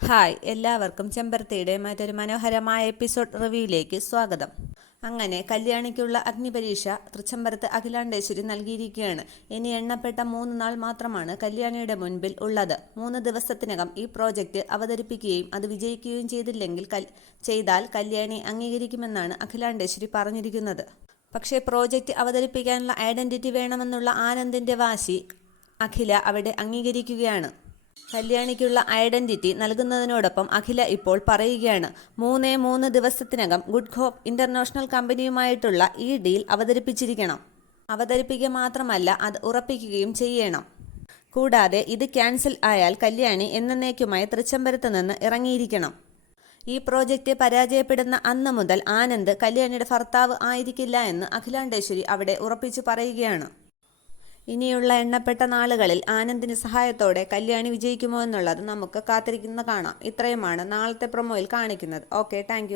Hi, എല്ലാവർക്കും ചെമ്പരത്തിയുടെ മറ്റൊരു മനോഹരമായ എപ്പിസോഡ് റിവ്യൂയിലേക്ക് സ്വാഗതം. അങ്ങനെ കല്യാണിക്കുള്ള അഗ്നിപരീക്ഷ തൃച്ചംബരത്ത് അഖിലാണ്ടേശ്വരി നൽകിയിരിക്കുകയാണ്. ഇനി എണ്ണപ്പെട്ട 3 നാൾ മാത്രമാണ് കല്യാണിയുടെ മുൻപിൽ ഉള്ളത്. 3 ദിവസത്തിനകം ഈ പ്രോജക്റ്റ് അവതരിപ്പിക്കുകയും അത് വിജയിക്കുകയും ചെയ്താൽ കല്യാണി അംഗീകരിക്കുമെന്നാണ് അഖിലാണ്ടേശ്വരി പറഞ്ഞിരിക്കുന്നത്. പക്ഷേ പ്രോജക്റ്റ് അവതരിപ്പിക്കാനുള്ള ഐഡന്റിറ്റി വേണമെന്നുള്ള ആനന്ദിന്റെ വാശി അഖില അവിടെ അംഗീകരിക്കുകയാണ്. കല്യാണിക്കുള്ള ഐഡന്റിറ്റി നൽകുന്നതിനോടൊപ്പം അഖില ഇപ്പോൾ പറയുകയാണ്, 3 ദിവസത്തിനകം ഗുഡ് ഹോപ്പ് ഇന്റർനാഷണൽ കമ്പനിയുമായിട്ടുള്ള ഈ ഡീൽ അവതരിപ്പിച്ചിരിക്കണം. അവതരിപ്പിക്കുക മാത്രമല്ല, അത് ഉറപ്പിക്കുകയും ചെയ്യണം. കൂടാതെ ഇത് ക്യാൻസൽ ആയാൽ കല്യാണി എന്നേക്കുമായി തൃച്ചംബരത്ത് നിന്ന് ഇറങ്ങിയിരിക്കണം. ഈ പ്രോജക്റ്റ് പരാജയപ്പെടുന്ന അന്ന് മുതൽ ആനന്ദ് കല്യാണിയുടെ ഭർത്താവ് ആയിരിക്കില്ല എന്ന് അഖിലാണ്ടേശ്വരി അവിടെ ഉറപ്പിച്ചു പറയുകയാണ്. ഇനിയുള്ള എണ്ണപ്പെട്ട നാളുകളിൽ ആനന്ദിന്റെ സഹായത്തോടെ കല്യാണി വിജയിക്കുമോ എന്നുള്ളത് നമുക്ക് കാത്തിരിക്കുന്ന കാണാം. ഇത്രയുമാണ് നാളത്തെ പ്രൊമോയിൽ കാണിക്കുന്നത്. Okay, thank